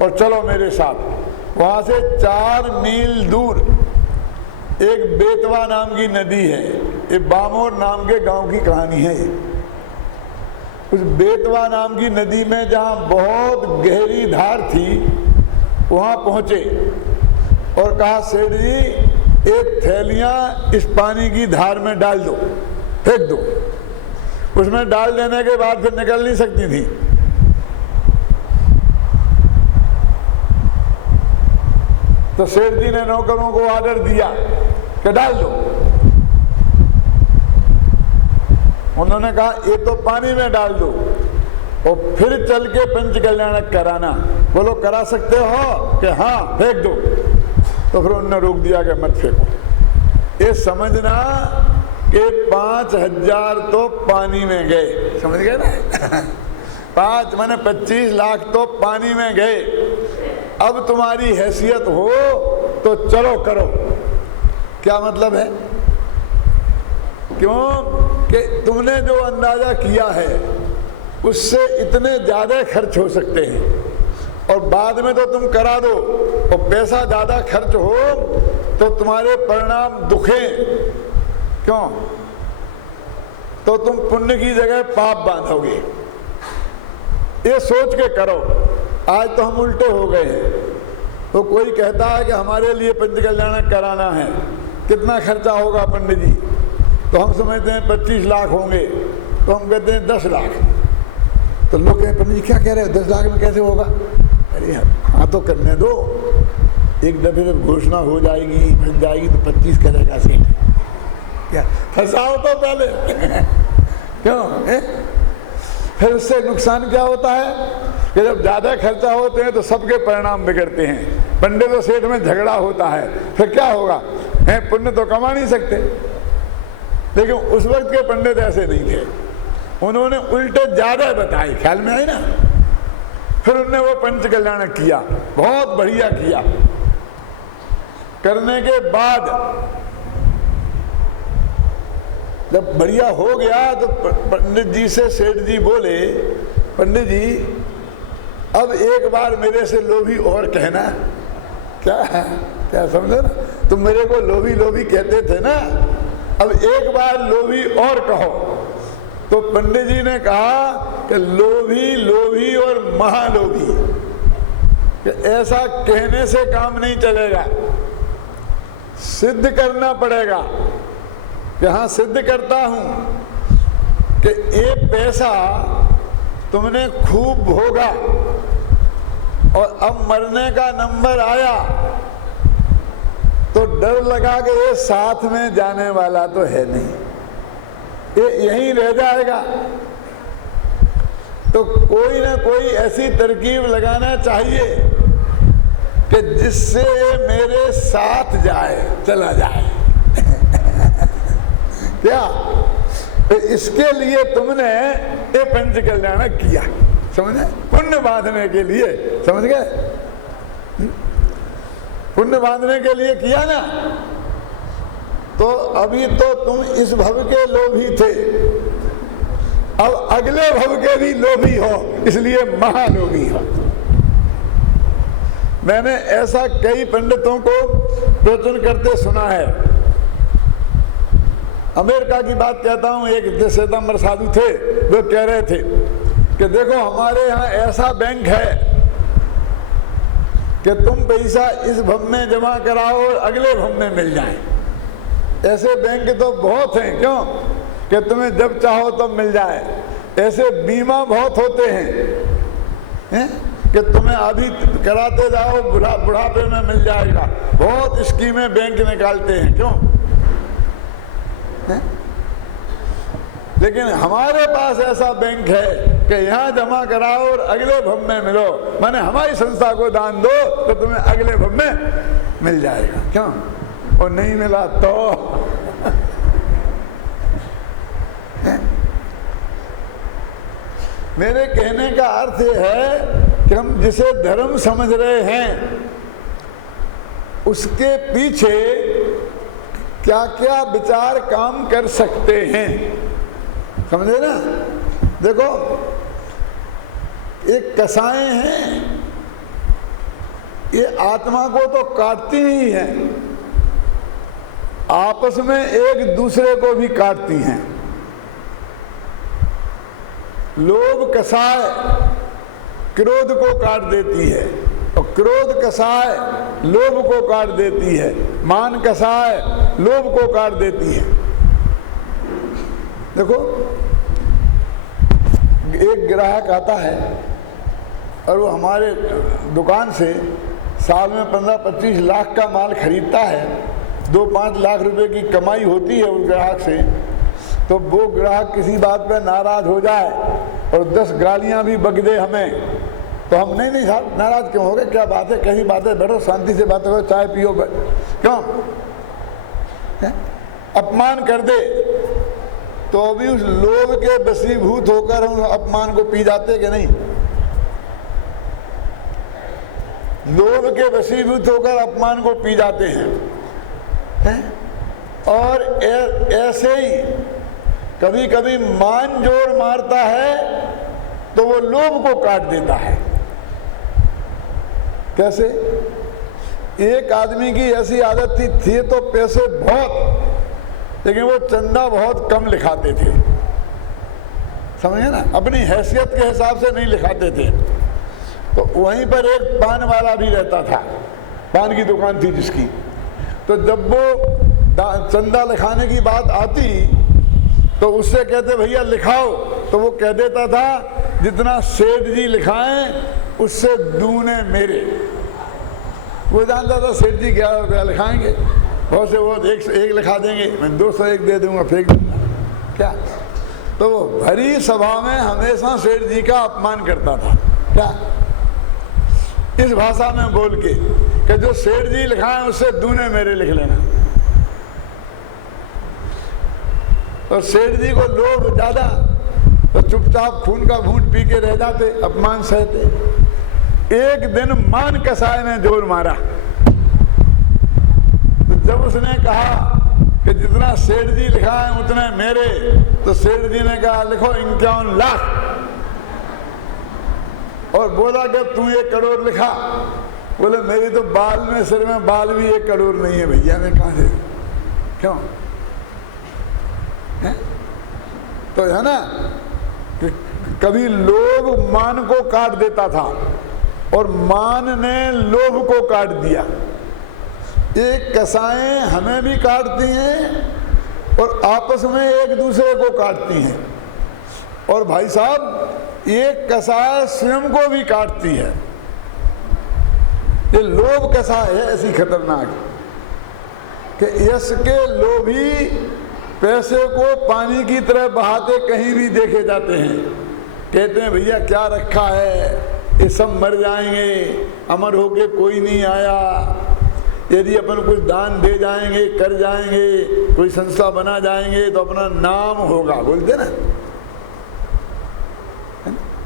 और चलो मेरे साथ। वहां से 4 मील दूर एक बेतवा नाम की नदी है। ये बामोर नाम के गांव की कहानी है। उस बेतवा नाम की नदी में जहां बहुत गहरी धार थी, वहां पहुंचे और कहा सेठ जी एक थैलियां इस पानी की धार में डाल दो, फेंक दो। उसमें डाल देने के बाद फिर निकल नहीं सकती थी। तो सेठ जी ने नौकरों को ऑर्डर दिया कि डाल दो। उन्होंने कहा ये तो पानी में डाल दो और फिर चल के पंच कल्याणक कराना। बोलो करा सकते हो? कि हाँ, फेंक दो। तो फिर उन्होंने रोक दिया कि मत फेंको। ये समझना कि 5000 तो पानी में गए। समझ गए ना? 5 माने 25 लाख तो पानी में गए। अब तुम्हारी हैसियत हो तो चलो करो। क्या मतलब है? क्यों कि तुमने जो अंदाजा किया है उससे इतने ज्यादा खर्च हो सकते हैं, और बाद में तो तुम करा दो और पैसा ज्यादा खर्च हो तो तुम्हारे परिणाम दुखे। क्यों? तो तुम पुण्य की जगह पाप बांधोगे। ये सोच के करो। आज तो हम उल्टे हो गए हैं। तो कोई कहता है कि हमारे लिए पंचकल्याण कराना है, कितना खर्चा होगा पंडित जी? तो हम समझते हैं 25 लाख होंगे, तो हम कहते हैं 10 लाख। तो लोग कहें पंडित जी क्या कह रहे हो, 10 लाख में कैसे होगा? अरे हाँ तो करने दो, एक दफे जब घोषणा हो जाएगी बन जाएगी तो 25 करेगा सेठ। क्या फंसाओ तो पहले क्यों है? फिर उससे नुकसान क्या होता है कि जब ज्यादा खर्चा होते हैं तो सबके परिणाम बिगड़ते हैं। पंडित और सेठ में झगड़ा होता है, फिर क्या होगा? पुण्य तो कमा नहीं सकते। लेकिन उस वक्त के पंडित ऐसे नहीं थे, उन्होंने उल्टे ज्यादा बताए। ख्याल में आई ना? फिर उन्होंने वो पंचकल्याण किया, बहुत बढ़िया किया। करने के बाद जब बढ़िया हो गया तो पंडित जी से सेठ जी बोले, पंडित जी अब एक बार मेरे से लोभी और कहना। क्या क्या समझे ना? तुम मेरे को लोभी लोभी कहते थे ना, अब एक बार लोभी और कहो। तो पंडित जी ने कहा कि लोभी लोभी और महालोभी, कि ऐसा कहने से काम नहीं चलेगा, सिद्ध करना पड़ेगा। कि हाँ सिद्ध करता हूं कि एक पैसा तुमने खूब भोगा और अब मरने का नंबर आया तो डर लगा कि ये साथ में जाने वाला तो है नहीं, ये यहीं रह जाएगा। तो कोई ना कोई ऐसी तरकीब लगाना चाहिए कि जिससे ये मेरे साथ जाए, चला जाए। क्या? तो इसके लिए तुमने ये पंचकल्याण किया, समझे? पुण्य बांधने के लिए, समझ गए? पुण्य बांधने के लिए किया ना। तो अभी तो तुम इस भव के लोभी थे, अब अगले भव के भी लोभी हो, इसलिए महालोभी हो। मैंने ऐसा कई पंडितों को प्रवचन करते सुना है। अमेरिका की बात कहता हूं, एक श्वेतांबर साधु थे, वो कह रहे थे कि देखो हमारे यहाँ ऐसा बैंक है कि तुम पैसा इस भव में जमा कराओ और अगले भव में मिल जाए। ऐसे बैंक तो बहुत हैं, क्यों कि तुम्हें जब चाहो तब मिल जाए। ऐसे बीमा बहुत होते हैं कि तुम्हें अभी कराते जाओ बुढ़ापे में मिल जाएगा। बहुत स्कीमें बैंक निकालते हैं, क्यों? लेकिन हमारे पास ऐसा बैंक है कि यहाँ जमा कराओ और अगले भव में मिलो, माने हमारी संस्था को दान दो तो तुम्हें अगले भव में मिल जाएगा। क्यों? और नहीं मिला तो मेरे कहने का अर्थ है कि हम जिसे धर्म समझ रहे हैं उसके पीछे क्या क्या विचार काम कर सकते हैं, समझे ना? देखो एक कसाएं हैं, ये आत्मा को तो काटती ही हैं, आपस में एक दूसरे को भी काटती हैं। लोभ कसाय क्रोध को काट देती है और क्रोध कसाय लोभ को काट देती है, मान कसाय लोभ को काट देती है। देखो एक ग्राहक आता है और वो हमारे दुकान से साल में 15-25 लाख का माल खरीदता है, 2-5 लाख रुपए की कमाई होती है उस ग्राहक से। तो वो ग्राहक किसी बात पर नाराज हो जाए और 10 गालियां भी बक दे हमें, तो हम नहीं साहब नाराज क्यों हो गए, क्या बात है, कहीं बात है, बैठो शांति से बात करो, चाय पियो। क्यों? अपमान कर दे तो भी उस लोभ के वशीभूत होकर हम अपमान को पी जाते कि नहीं? लोभ के वशीभूत होकर अपमान को पी जाते हैं, और ऐसे ही कभी कभी मान जोर मारता है तो वो लोभ को काट देता है। कैसे? एक आदमी की ऐसी आदत थी तो पैसे बहुत, लेकिन वो चंदा बहुत कम लिखाते थे, समझे ना, अपनी हैसियत के हिसाब से नहीं लिखाते थे। तो वहीं पर एक पान वाला भी रहता था, पान की दुकान थी जिसकी, तो जब वो चंदा लिखाने की बात आती तो उससे कहते भैया लिखाओ, तो वो कह देता था जितना सेठ जी लिखाएं उससे दूने मेरे। वो जानता था सेठ जी 11 रुपया लिखाएंगे, बहुत से वो एक लिखा देंगे, मैं 201 दे दूंगा, फेंक दूंगा क्या। तो वो भरी सभा में हमेशा सेठ जी का अपमान करता था, क्या, इस भाषा में बोल के कि जो सेठ जी लिखाएं उससे दूने मेरे लिख लेना। और सेठ जी को लोभ ज्यादा, तो चुपचाप खून का घूंट पी के रह जाते, अपमान सहते। एक दिन मान कसाई ने जोर मारा, तो जब उसने कहा कि जितना सेठ जी लिखा है उतने मेरे, तो सेठ जी ने कहा लिखो 51 लाख, और बोला कि तू 1 करोड़ लिखा। बोले मेरी तो बाल में, सिर में बाल भी 1 करोड़ नहीं है भैया, मैं कहाँ से, क्यों है? तो है ना कि कभी लोभ मान को काट देता था और मान ने लोभ को काट दिया। एक कसाएं हमें भी काटती हैं और आपस में एक दूसरे को काटती हैं, और भाई साहब एक कसाय स्वयं को भी काटती है। ये लोभ कसाय है ऐसी खतरनाक कि यश के लोभी पैसे को पानी की तरह बहाते कहीं भी देखे जाते हैं। कहते हैं भैया क्या रखा है, ये सब मर जाएंगे, अमर होके कोई नहीं आया, यदि अपन कुछ दान दे जाएंगे, कर जाएंगे, कोई संस्था बना जाएंगे तो अपना नाम होगा, बोलते ना।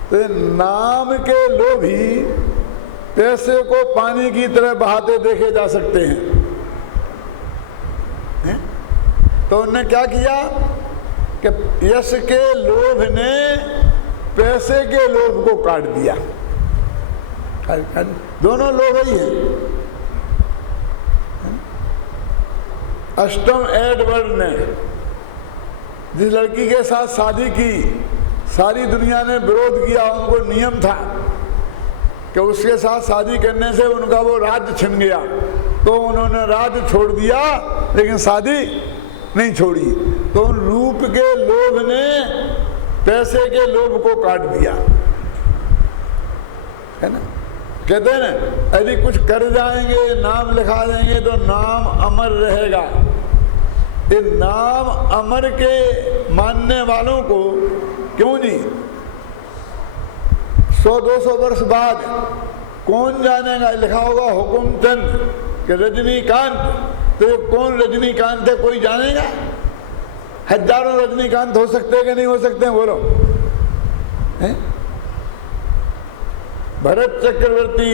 तो नाम के लोभी पैसे को पानी की तरह बहाते देखे जा सकते हैं। तो उन्होंने क्या किया कि यश के लोभ ने पैसे के लोभ को काट दिया। दोनों लोभ ही हैं। अष्टम एडवर्ड ने जिस लड़की के साथ शादी की, सारी दुनिया ने विरोध किया, उनको नियम था कि उसके साथ शादी करने से उनका वो राज्य छिन गया, तो उन्होंने राज्य छोड़ दिया लेकिन शादी नहीं छोड़ी। तो रूप के लोभ ने पैसे के लोभ को काट दिया, है ना। कहते हैं ना यदि कुछ कर जाएंगे, नाम लिखा देंगे तो नाम अमर रहेगा। ये नाम अमर के मानने वालों को क्यों नहीं 100-200 वर्ष बाद कौन जानेगा। लिखा होगा हुकुमचंद कि रजनीकांत, तो ये कौन रजनीकांत है कोई जानेगा? हजारों रजनीकांत हो सकते हैं कि नहीं हो सकते हैं, बोलो। है? भरत चक्रवर्ती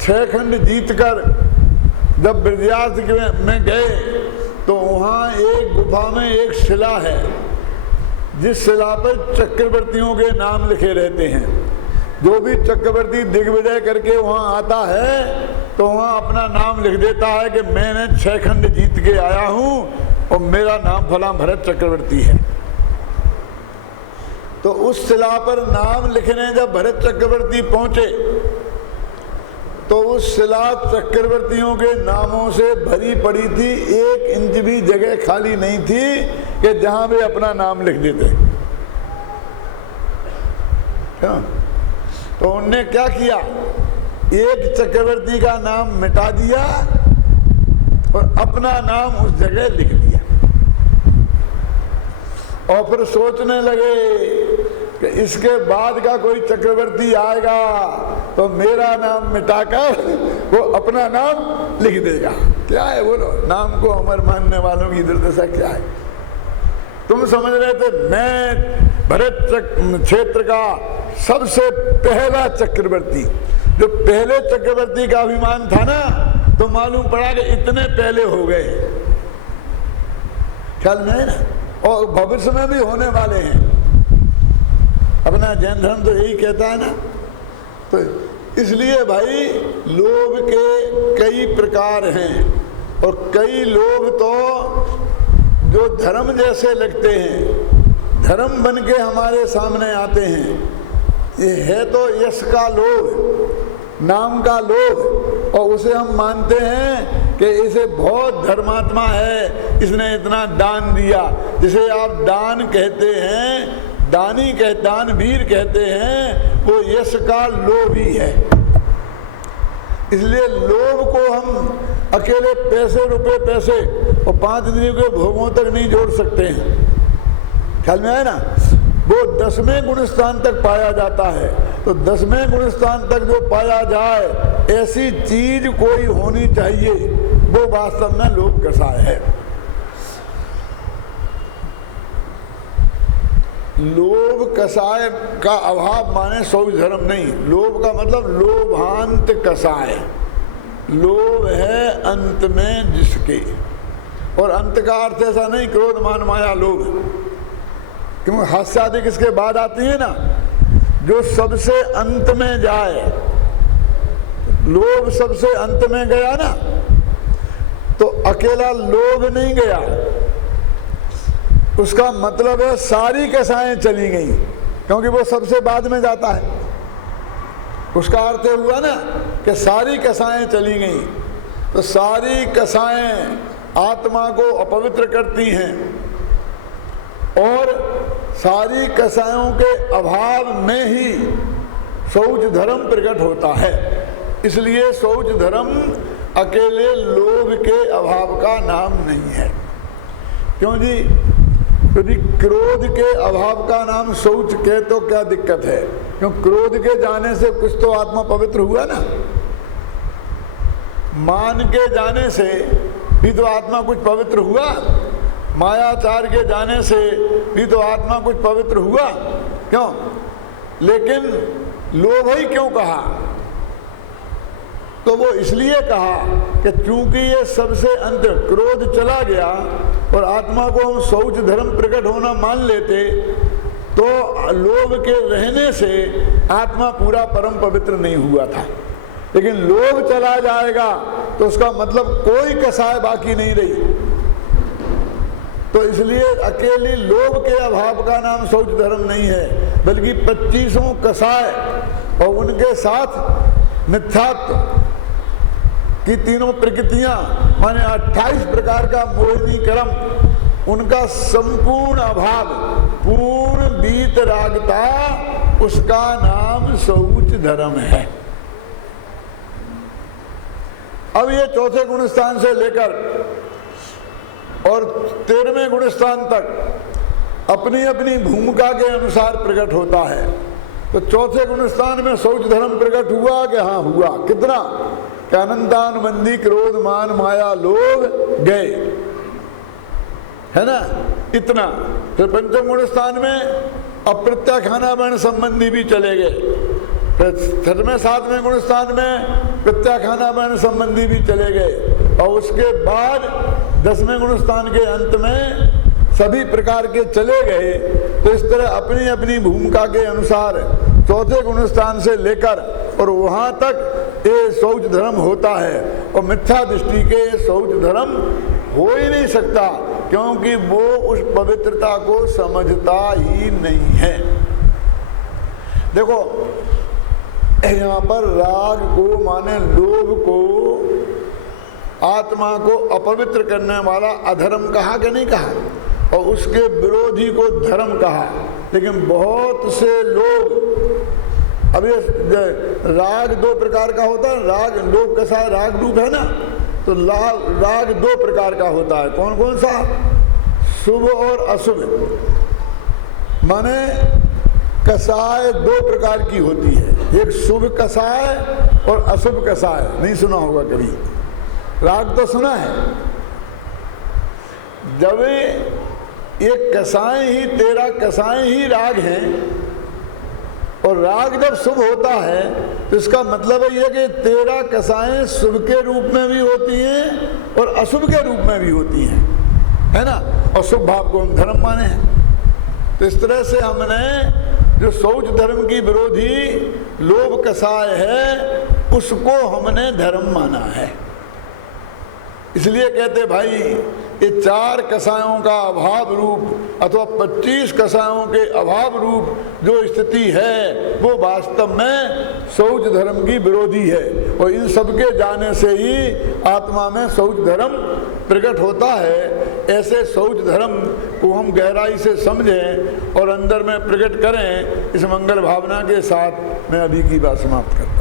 6 खंड जीतकर जब ब्रजयास में गए तो वहाँ एक गुफा में एक शिला है, जिस शिला पर चक्रवर्तियों के नाम लिखे रहते हैं। जो भी चक्रवर्ती दिग्विजय करके वहाँ आता है तो वहाँ अपना नाम लिख देता है कि मैंने 6 खंड जीत के आया हूँ और मेरा नाम फला भरत चक्रवर्ती है। तो उस शिला पर नाम लिखने जब भरत चक्रवर्ती पहुंचे तो उस शिला चक्रवर्तियों के नामों से भरी पड़ी थी। 1 इंच भी जगह खाली नहीं थी कि जहां वे अपना नाम लिख देते। क्या? तो उनने क्या किया, एक चक्रवर्ती का नाम मिटा दिया और अपना नाम उस जगह लिख दिया, और फिर सोचने लगे कि इसके बाद का कोई चक्रवर्ती आएगा तो मेरा नाम मिटाकर वो अपना नाम लिख देगा। क्या है बोलो, नाम को अमर मानने वालों की दुर्दशा क्या है। तुम समझ रहे थे मैं भरत क्षेत्र का सबसे पहला चक्रवर्ती, जो पहले चक्रवर्ती का अभिमान था ना, तो मालूम पड़ा कि इतने पहले हो गए, ख्याल में है ना, और भविष्य में भी होने वाले हैं। अपना जैन धर्म तो यही कहता है ना। तो इसलिए भाई लोभ के कई प्रकार हैं, और कई लोभ तो जो धर्म जैसे लगते हैं, धर्म बन के हमारे सामने आते हैं। ये है तो यश का लोभ, नाम का लोभ, और उसे हम मानते हैं कि इसे बहुत धर्मात्मा है, इसने इतना दान दिया। जिसे आप दान कहते हैं, दानवीर कहते हैं, वो यश का लोभ ही है। इसलिए लोभ को हम अकेले पैसे, रुपए, पैसे और 5 इंद्रियों के भोगों तक नहीं जोड़ सकते हैं, ख्याल में आया ना। वो 10वें गुण स्थान तक पाया जाता है। तो 10वें गुण स्थान तक जो पाया जाए, ऐसी चीज कोई होनी चाहिए, वो वास्तव में लोभ कसाय है। लोभ कसाय का अभाव माने शौच धर्म नहीं। लोभ का मतलब लोभांत कसाय। लोभ है अंत में जिसके, और अंत का अर्थ ऐसा नहीं क्रोध मान माया लोभ, क्योंकि हास्य आदि किसके बाद आती है ना, जो सबसे अंत में जाए। लोभ सबसे अंत में गया ना, तो अकेला लोभ नहीं गया, उसका मतलब है सारी कसाएं चली गई, क्योंकि वो सबसे बाद में जाता है। उसका अर्थ हुआ ना कि सारी कसाएं चली गई। तो सारी कसाएं आत्मा को अपवित्र करती हैं, और सारी कसायों के अभाव में ही शौच धर्म प्रकट होता है। इसलिए शौच धर्म अकेले लोभ के अभाव का नाम नहीं है। क्यों जी? यदि क्रोध के अभाव का नाम शौच के तो क्या दिक्कत है? क्यों क्रोध के जाने से कुछ तो आत्मा पवित्र हुआ ना। मान के जाने से भी तो आत्मा कुछ पवित्र हुआ, मायाचार के जाने से भी तो आत्मा कुछ पवित्र हुआ। क्यों? लेकिन लोभ ही क्यों कहा? तो वो इसलिए कहा कि चूंकि ये सबसे अंत क्रोध चला गया और आत्मा को हम शौच धर्म प्रकट होना मान लेते, तो लोभ के रहने से आत्मा पूरा परम पवित्र नहीं हुआ था। लेकिन लोभ चला जाएगा तो उसका मतलब कोई कसाय बाकी नहीं रही। तो इसलिए अकेले लोभ के अभाव का नाम शौच धर्म नहीं है, बल्कि 25 कसाय और उनके साथ मिथ्यात्व की तीनों प्रकृतियां, माने 28 प्रकार का मोहिनी कर्म, उनका संपूर्ण अभाव, पूर्ण वीतरागता, उसका नाम शौच धर्म है। अब ये चौथे गुण स्थान से लेकर और 13वें गुण स्थान तक अपनी अपनी भूमिका के अनुसार प्रकट होता है। तो चौथे गुण स्थान में शौच धर्म प्रकट हुआ कि हाँ हुआ। कितना? कि अनंतानुबंधी क्रोध मान माया लोभ गए, है ना, इतना। फिर पंचम गुण स्थान में अप्रत्याख्याना वर्ण संबंधी भी चले गए। फिर 6वें 7वें गुण स्थान में प्रत्याख्याना वर्ण संबंधी भी चले गए, और उसके बाद 10वें गुण स्थान के अंत में सभी प्रकार के चले गए। तो इस तरह अपनी अपनी भूमिका के अनुसार चौथे गुण स्थान से लेकर और वहां तक ये शौच धर्म होता है। और मिथ्या दृष्टि के शौच धर्म हो ही नहीं सकता, क्योंकि वो उस पवित्रता को समझता ही नहीं है। देखो यहाँ पर राग को माने लोभ को, आत्मा को अपवित्र करने वाला अधर्म कहा कि नहीं कहा, और उसके विरोधी को धर्म कहा। लेकिन बहुत से लोग, अब ये राग 2 प्रकार का होता है। राग लोभ कसाय राग रूप है ना, तो राग 2 प्रकार का होता है। कौन कौन सा? शुभ और अशुभ। माने कसाय 2 प्रकार की होती है, एक शुभ कसाय और अशुभ कसाय। नहीं सुना होगा कभी? राग तो सुना है। जब ये कसाएं ही, 13 कसाएं ही राग हैं। और राग जब शुभ होता है तो इसका मतलब है कि 13 कसाएं शुभ के रूप में भी होती हैं और अशुभ के रूप में भी होती हैं, है ना। और शुभ भाव को हम धर्म माने हैं। तो इस तरह से हमने जो शौच धर्म की विरोधी लोभ कसाय है उसको हमने धर्म माना है। इसलिए कहते भाई ये 4 कसायों का अभाव रूप अथवा 25 कसायों के अभाव रूप जो स्थिति है वो वास्तव में शौच धर्म की विरोधी है। और इन सबके जाने से ही आत्मा में शौच धर्म प्रकट होता है। ऐसे शौच धर्म को हम गहराई से समझें और अंदर में प्रकट करें। इस मंगल भावना के साथ मैं अभी की बात समाप्त करता हूँ।